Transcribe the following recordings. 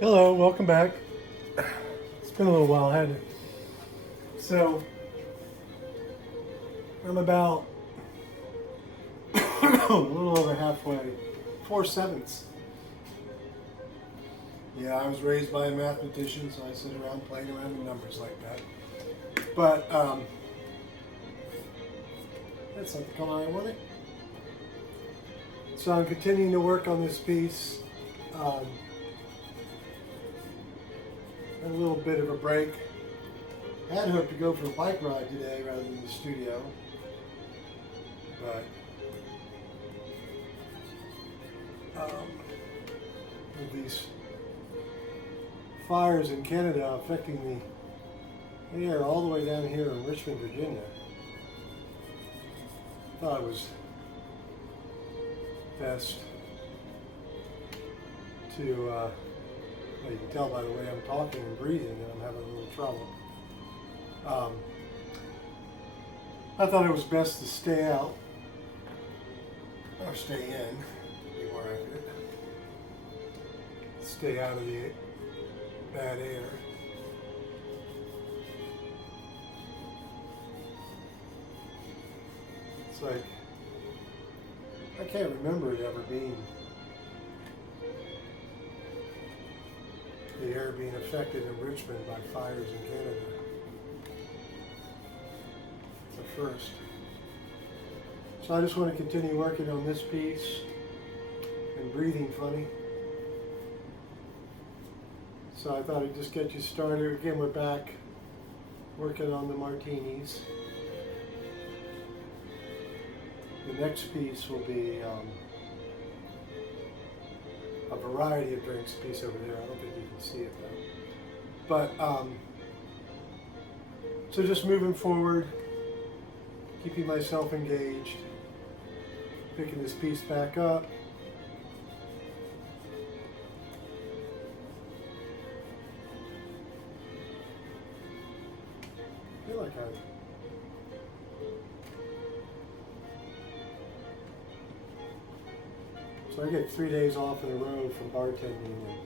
Hello, welcome back. It's been a little while, hadn't it? So, I'm about a little over halfway, 4/7. Yeah, I was raised by a mathematician, so I sit around playing around with numbers like that. But that's not the color I wanted. So I'm continuing to work on this piece. Had a little bit of a break. I had hoped to go for a bike ride today rather than the studio, but with these fires in Canada affecting the air all the way down here in Richmond, Virginia, I thought it was best to, well, you can tell by the way I'm talking and breathing that I'm having a little trouble. I thought it was best to stay out, or stay in, be more accurate. Stay out of the bad air. It's like, I can't remember it ever being, the air being affected in Richmond by fires in Canada. It's a first. So I just want to continue working on this piece and breathing funny. So I thought I'd just get you started. Again, we're back working on the Martinis. The next piece will be a variety of drinks piece over there. I don't think you can see it though. But so just moving forward, keeping myself engaged, picking this piece back up. I feel like So I get 3 days off in a row from bartending, and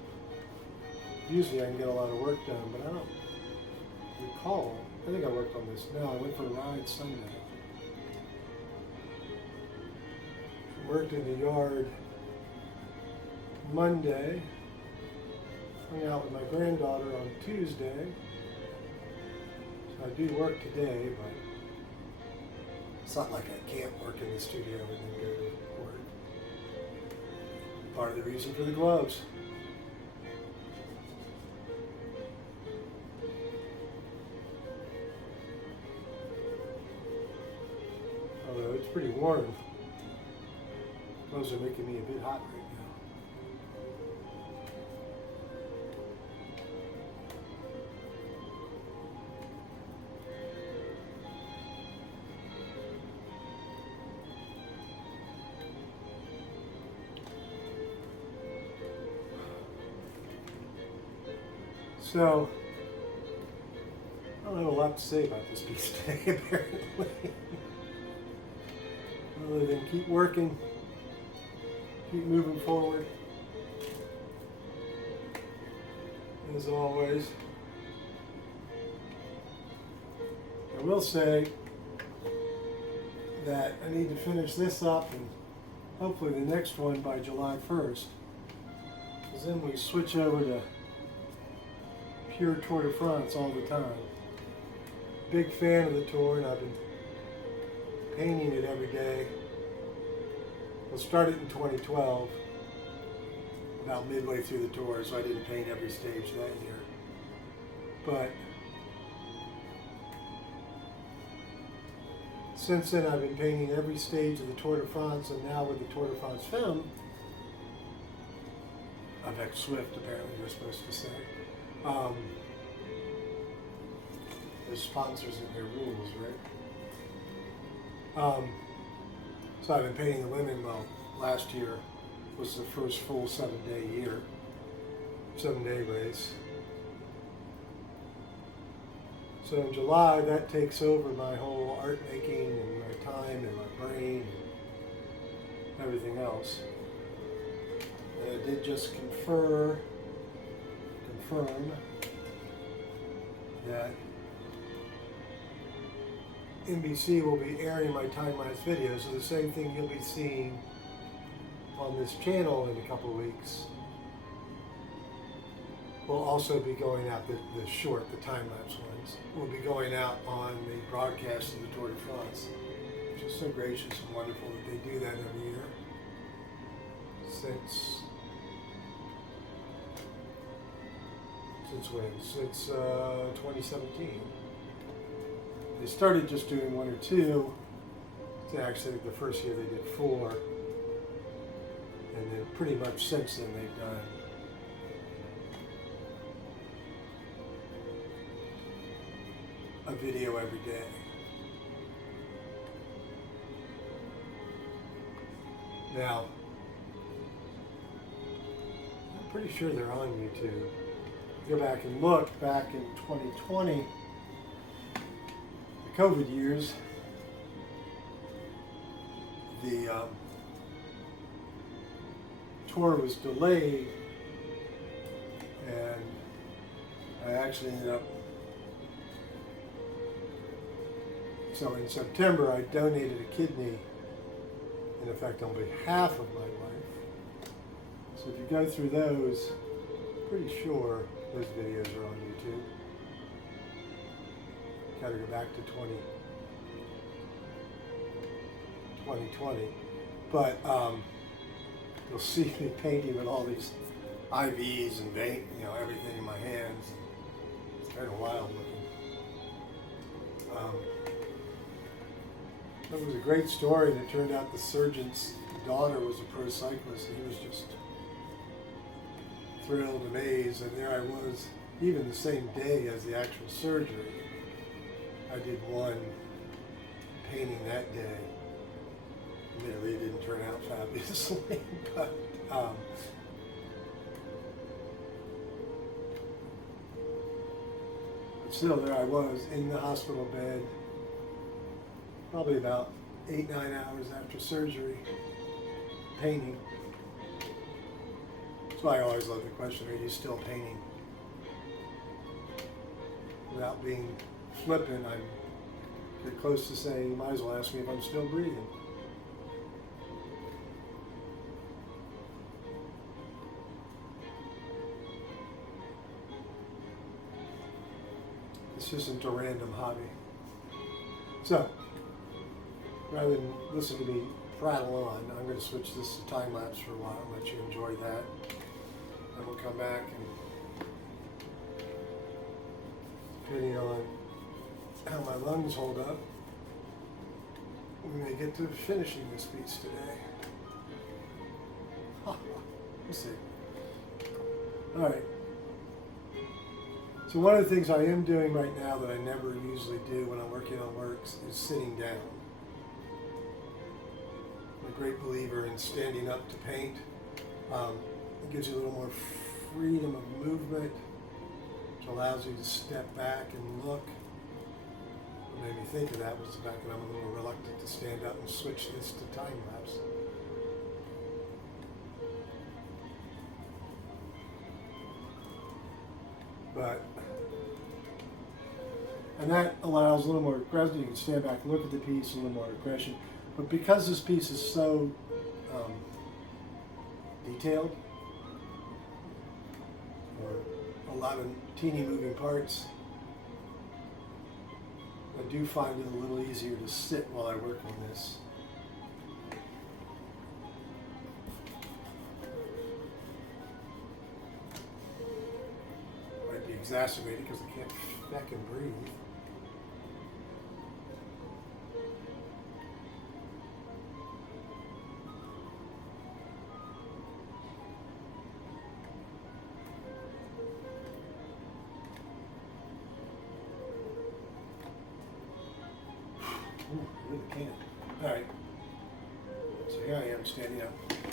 usually I can get a lot of work done, but I don't recall. I think I worked on this. No, I went for a ride Sunday. Worked in the yard Monday. Hung out with my granddaughter on Tuesday. So I do work today, but it's not like I can't work in the studio and then go to work. Part of the reason for the gloves. Although it's pretty warm. Gloves are making me a bit hot right now. So, I don't have a lot to say about this piece today, apparently. Other than keep working, keep moving forward. As always. I will say that I need to finish this up and hopefully the next one by July 1st. Because then we switch over to pure Tour de France all the time. Big fan of the tour, and I've been painting it every day. I started in 2012, about midway through the tour, so I didn't paint every stage that year. But since then, I've been painting every stage of the Tour de France, and now with the Tour de France film, avec Swift, apparently you're supposed to say. There's sponsors in their rules, right? So I've been painting the women. Well, last year was the first full 7-day race. So in July, that takes over my whole art making and my time and my brain and everything else. And I did just confer confirm that NBC will be airing my time-lapse videos, so the same thing you'll be seeing on this channel in a couple of weeks will also be going out, the short, the time-lapse ones, will be going out on the broadcast of the Tour de France, which is so gracious and wonderful that they do that every year. Since when? Since 2017. They started just doing 1 or 2. So actually, the first year they did 4. And then pretty much since then they've done a video every day. Now, I'm pretty sure they're on YouTube. Go back and look, back in 2020, the COVID years, the tour was delayed, and I actually ended up, so in September I donated a kidney, in effect on behalf of my wife. So if you go through those, pretty sure those videos are on YouTube. Gotta go back to 2020. But you'll see me painting with all these IVs and everything in my hands. It's kind of wild looking. It was a great story, and it turned out the surgeon's daughter was a pro cyclist, and he was just thrilled, amazed, and there I was, even the same day as the actual surgery. I did one painting that day. Admittedly, it didn't turn out fabulously, but still, there I was in the hospital bed, probably about 8-9 hours after surgery, painting. That's why I always love the question, are you still painting? Without being flippant, I'm get close to saying, you might as well ask me if I'm still breathing. This isn't a random hobby. So, rather than listen to me prattle on, I'm going to switch this to time-lapse for a while and let you enjoy that. Then we'll come back and, depending on how my lungs hold up, we may get to finishing this piece today. We'll see. All right. So one of the things I am doing right now that I never usually do when I'm working on works is sitting down. I'm a great believer in standing up to paint. It gives you a little more freedom of movement, which allows you to step back and look. What made me think of that was the fact that I'm a little reluctant to stand up and switch this to time-lapse. And that allows a little more aggression. You can stand back and look at the piece, a little more aggression. But because this piece is so detailed, or a lot of teeny moving parts, I do find it a little easier to sit while I work on this. Might be exacerbated because I can't fucking breathe. Really can't. All right. So here I am standing up.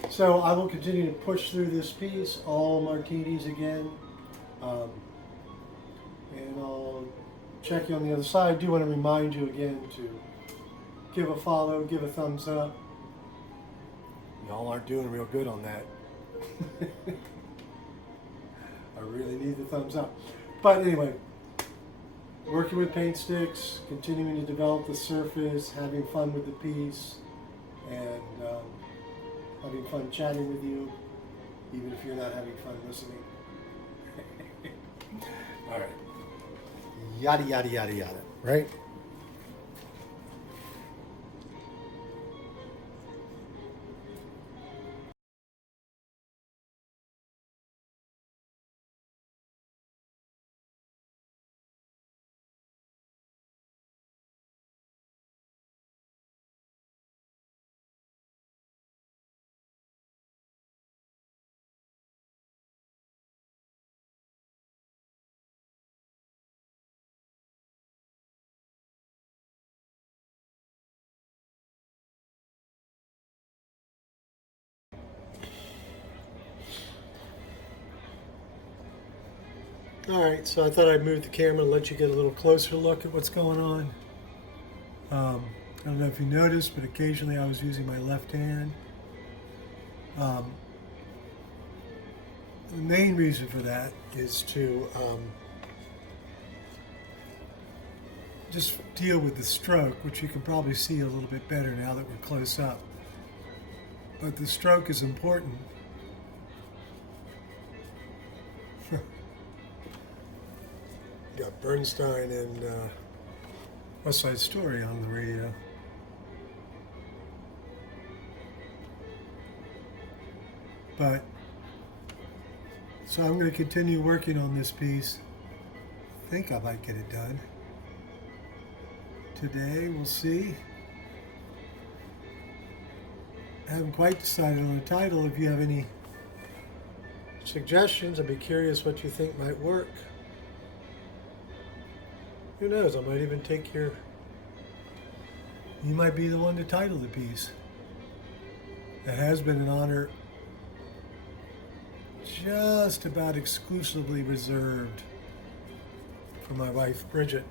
So I will continue to push through this piece, all Martinis again. And I'll check you on the other side. I do want to remind you again to give a follow, give a thumbs up. Y'all aren't doing real good on that. I really need the thumbs up. But anyway, working with paint sticks, continuing to develop the surface, having fun with the piece, and having fun chatting with you, even if you're not having fun listening. All right. Yada, yada, yada, yada, right? All right, so I thought I'd move the camera and let you get a little closer look at what's going on. I don't know if you noticed, but occasionally I was using my left hand. The main reason for that is to just deal with the stroke, which you can probably see a little bit better now that we're close up. But the stroke is important. Got Bernstein and West Side Story on the radio. But, so I'm going to continue working on this piece. I think I might get it done today. We'll see. I haven't quite decided on a title. If you have any suggestions, I'd be curious what you think might work. Who knows, I might even take you might be the one to title the piece. It has been an honor just about exclusively reserved for my wife, Bridget,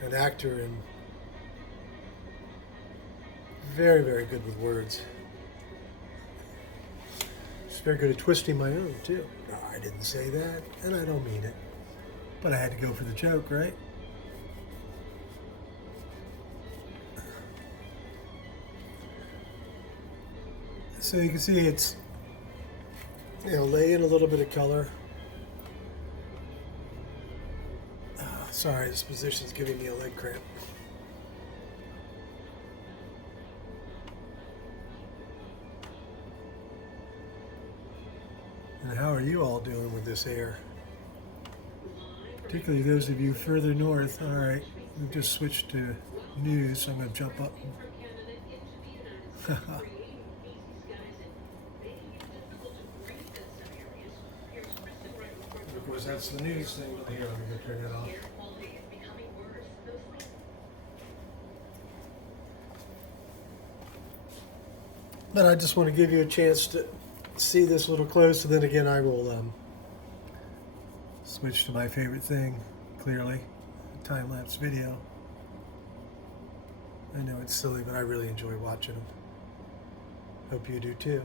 an actor and very, very good with words. She's very good at twisting my own, too. No, I didn't say that, and I don't mean it. But I had to go for the joke, right? So you can see it's, laying a little bit of color. Sorry, this position's giving me a leg cramp. And how are you all doing with this air? Particularly those of you further north. All right, we just switched to news, so I'm going to jump up. Of course, that's the news thing. Here, let me go turn it off. But I just want to give you a chance to see this a little close, and then again I will switch to my favorite thing, clearly, time-lapse video. I know it's silly, but I really enjoy watching them. Hope you do too.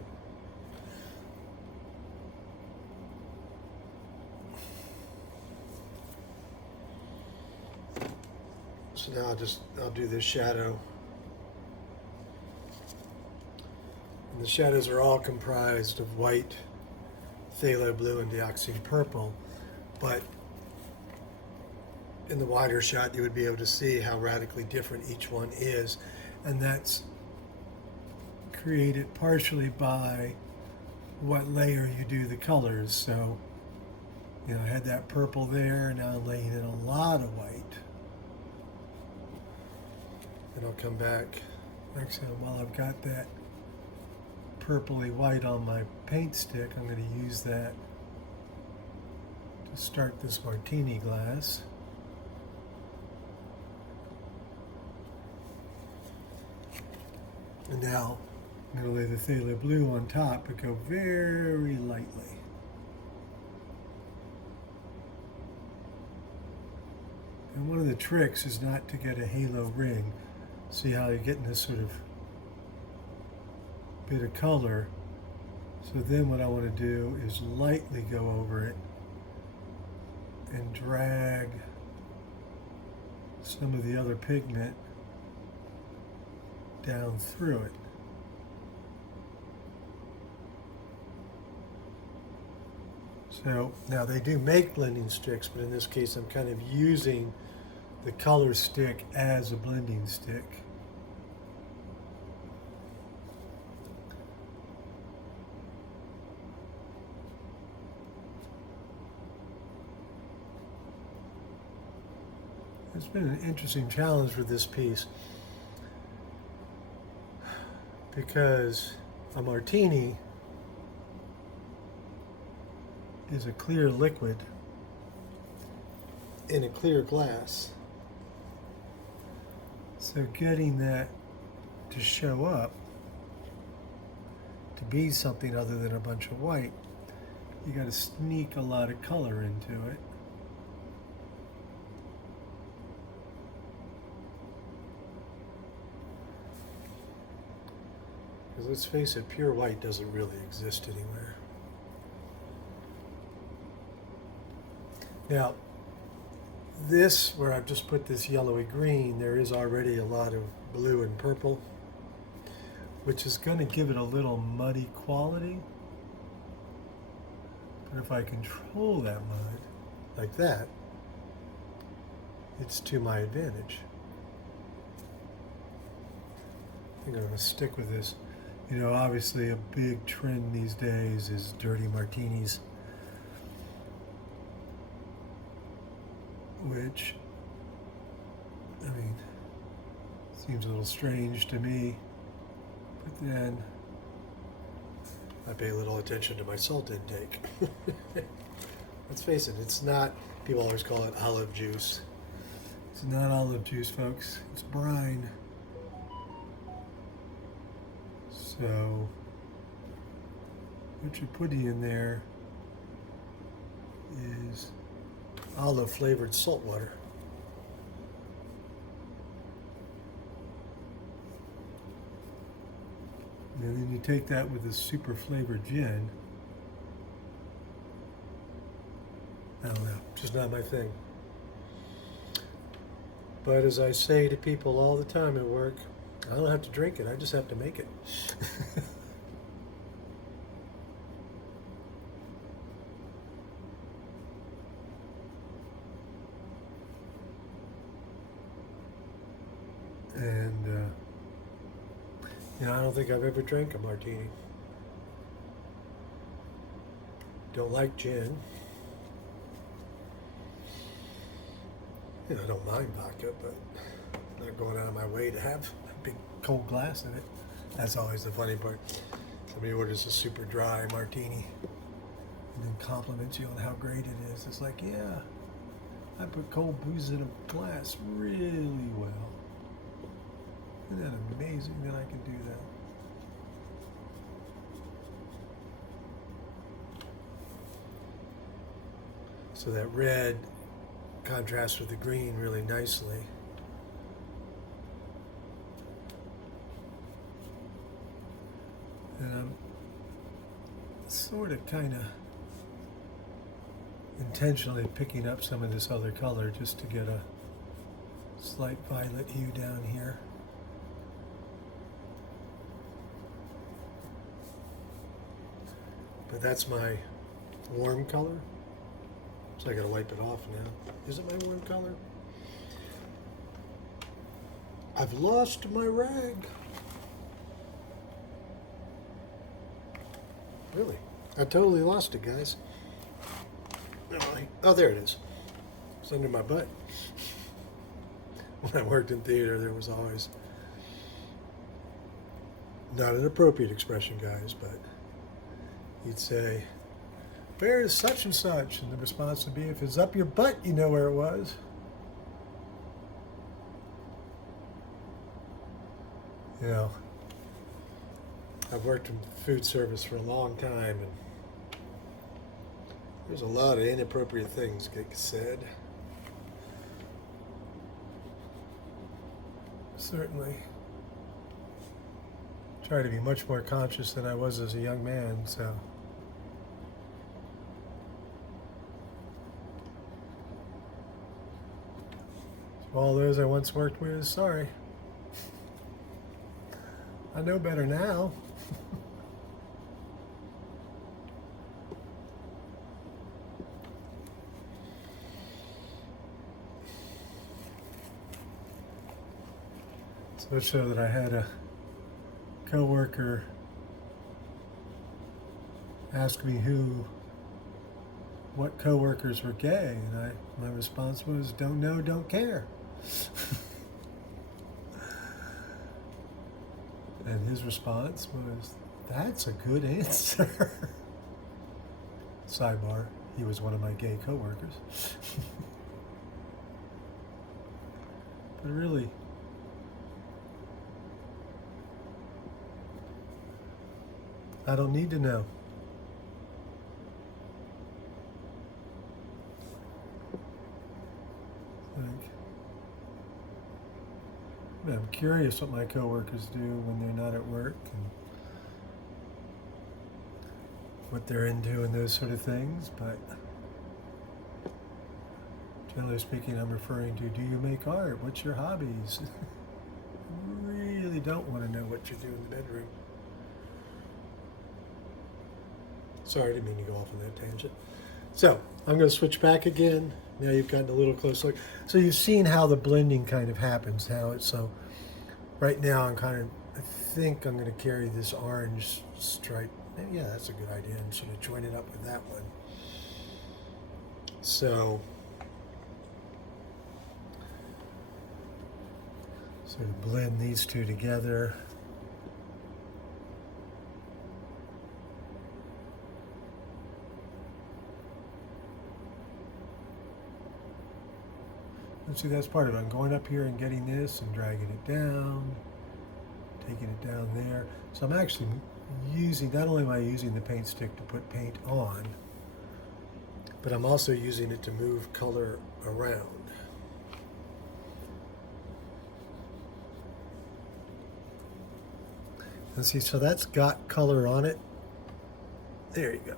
So now I'll do this shadow. And the shadows are all comprised of white, phthalo blue, and dioxine purple. But in the wider shot, you would be able to see how radically different each one is. And that's created partially by what layer you do the colors. So, I had that purple there, and now I'm laying in a lot of white. And I'll come back. Actually, while I've got that purpley white on my paint stick, I'm going to use that to start this martini glass. And now I'm going to lay the phthalo blue on top, but go very lightly. And one of the tricks is not to get a halo ring. See how you're getting this sort of bit of color So then what I want to do is lightly go over it and drag some of the other pigment down through it. So now they do make blending sticks, but in this case I'm kind of using the color stick as a blending stick. It's been an interesting challenge for this piece because a martini is a clear liquid in a clear glass. So getting that to show up to be something other than a bunch of white, you got to sneak a lot of color into it. Because let's face it, pure white doesn't really exist anywhere. Now, this, where I've just put this yellowy green, there is already a lot of blue and purple, which is going to give it a little muddy quality. But if I control that mud like that, it's to my advantage. I think I'm going to stick with this. You know, obviously a big trend these days is dirty martinis, which, I mean, seems a little strange to me, but then I pay a little attention to my salt intake. Let's face it, it's not, people always call it olive juice. It's not olive juice, folks, it's brine. So, what you're putting in there is olive flavored salt water. And then you take that with a super flavored gin. I don't know, just not my thing. But as I say to people all the time at work, I don't have to drink it, I just have to make it. And, you know, I don't think I've ever drank a martini. Don't like gin. You know, I don't mind vodka, but I'm not going out of my way to have a big cold glass in it. That's always the funny part. Somebody orders a super dry martini and then compliments you on how great it is. It's like, yeah, I put cold booze in a glass really well. Isn't that amazing that I can do that? So that red contrasts with the green really nicely. And I'm sort of kind of intentionally picking up some of this other color just to get a slight violet hue down here. But that's my warm color. So I gotta wipe it off now. Is it my warm color? I've lost my rag. Really? I totally lost it, guys. Oh, there it is. It's under my butt. When I worked in theater, there was always, not an appropriate expression, guys, but you'd say, where is such and such? And the response would be, if it's up your butt, you know where it was. You know, I've worked in food service for a long time, and there's a lot of inappropriate things get said. Certainly try to be much more conscious than I was as a young man, so. To all those I once worked with, sorry. I know better now. So it showed that I had a coworker ask me what coworkers were gay, and my response was, don't know, don't care. And his response was, that's a good answer. Sidebar, he was one of my gay coworkers. But really, I don't need to know. I'm curious what my coworkers do when they're not at work and what they're into and those sort of things, but generally speaking, I'm referring to, do you make art? What's your hobbies? I really don't want to know what you do in the bedroom. Sorry, I didn't mean to go off on that tangent. So I'm going to switch back again. Now you've gotten a little closer look. So you've seen how the blending kind of happens, how it's so. Right now I think I'm going to carry this orange stripe. Yeah, that's a good idea. I'm just going to join it up with that one. So to blend these two together. And see, that's part of it. I'm going up here and getting this and dragging it down, taking it down there. So I'm actually not only am I using the paint stick to put paint on, but I'm also using it to move color around. And see, so that's got color on it. There you go.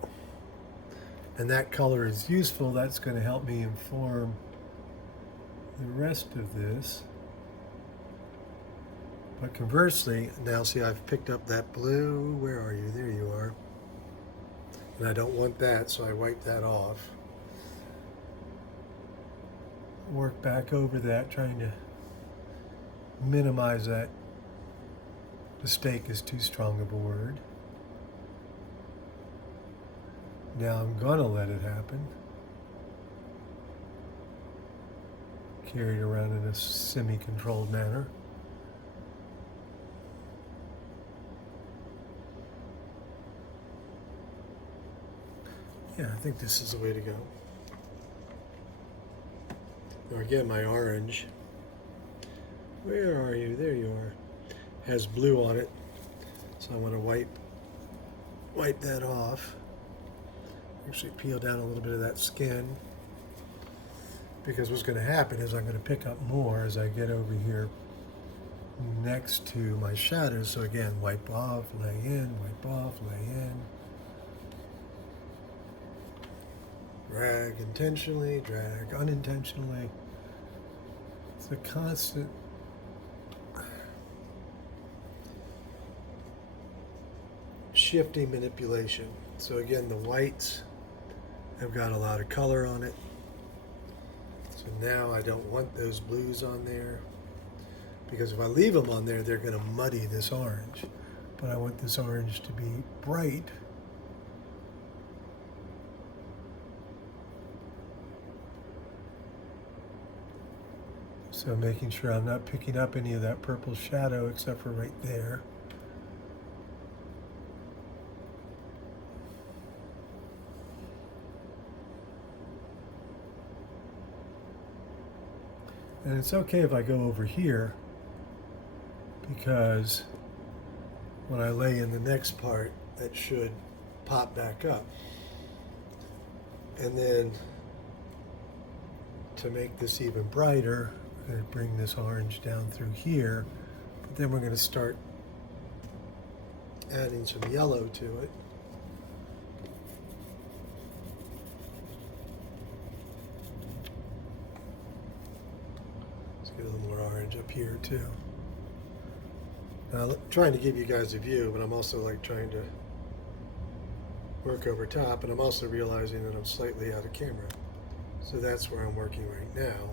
And that color is useful. That's going to help me inform the rest of this. But conversely, now see, I've picked up that blue. Where are you? There you are. And I don't want that, so I wipe that off. Work back over that, trying to minimize that. Mistake is too strong of a word. Now I'm gonna let it happen. Carry it around in a semi-controlled manner. Yeah, I think this is the way to go. Now again, my orange. Where are you? There you are. Has blue on it, so I want to wipe that off. Actually peel down a little bit of that skin, because what's going to happen is I'm going to pick up more as I get over here next to my shadows. So again, wipe off, lay in, wipe off, lay in. Drag intentionally, drag unintentionally. It's a constant shifting manipulation. So again, the whites have got a lot of color on it. So now I don't want those blues on there, because if I leave them on there, they're going to muddy this orange. But I want this orange to be bright. So making sure I'm not picking up any of that purple shadow except for right there. And it's okay if I go over here, because when I lay in the next part, that should pop back up. And then to make this even brighter, we're going to bring this orange down through here, but then we're going to start adding some yellow to it. Let's get a little more orange up here too. Now, I'm trying to give you guys a view, but I'm also like trying to work over top, and I'm also realizing that I'm slightly out of camera. So that's where I'm working right now.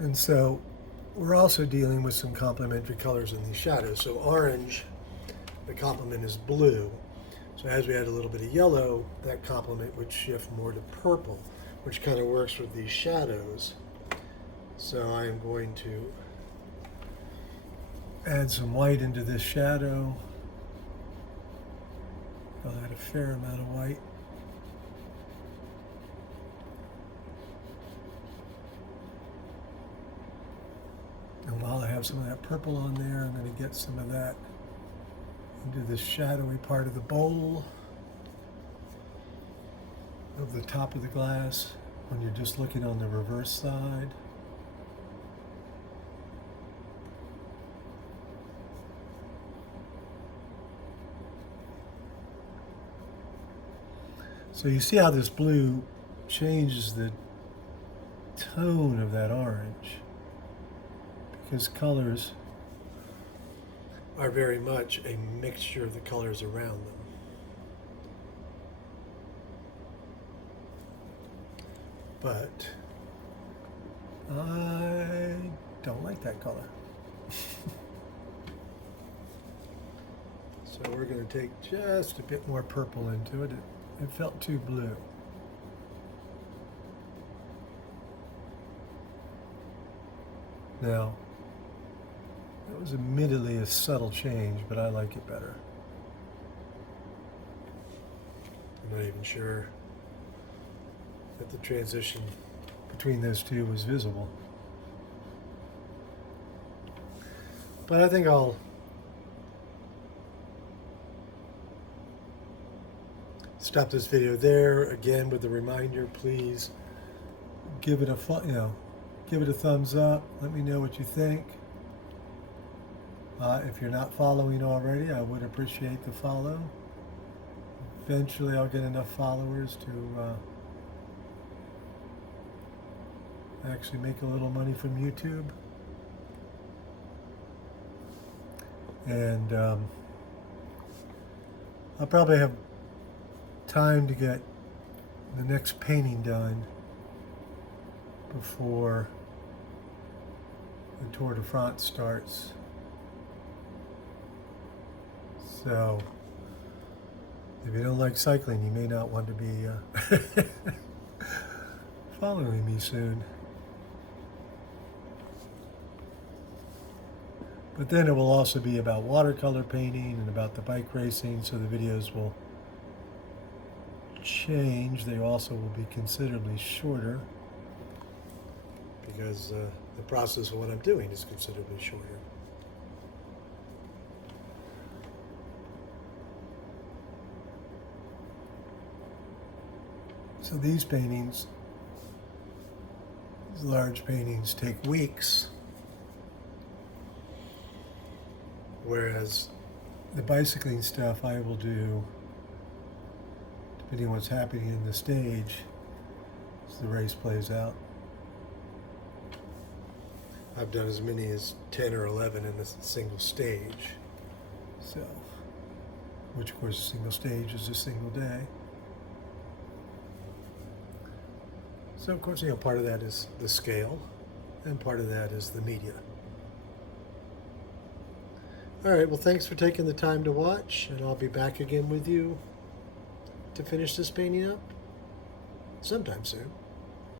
And so we're also dealing with some complementary colors in these shadows. So orange, the complement is blue. So as we add a little bit of yellow, that complement would shift more to purple, which kind of works with these shadows. So I'm going to add some white into this shadow. I'll add a fair amount of white. And while I have some of that purple on there, I'm going to get some of that into this shadowy part of the bowl of the top of the glass when you're just looking on the reverse side. So you see how this blue changes the tone of that orange, because colors are very much a mixture of the colors around them. But I don't like that color. So we're going to take just a bit more purple into it. It felt too blue. Now, that was admittedly a subtle change, but I like it better. I'm not even sure that the transition between those two was visible. But I think I'll stop this video there. Again, with the reminder, please give it a give it a thumbs up. Let me know what you think. If you're not following already, I would appreciate the follow. Eventually, I'll get enough followers to actually make a little money from YouTube. And I'll probably have time to get the next painting done before the Tour de France starts. So, if you don't like cycling, you may not want to be following me soon. But then it will also be about watercolor painting and about the bike racing, so the videos will change. They also will be considerably shorter because the process of what I'm doing is considerably shorter. So these paintings, these large paintings, take weeks, whereas the bicycling stuff I will do depending on what's happening in the stage as the race plays out. I've done as many as 10 or 11 in a single stage. So, which of course a single stage is a single day. So of course, part of that is the scale, and part of that is the media. All right, well, thanks for taking the time to watch, and I'll be back again with you to finish this painting up sometime soon.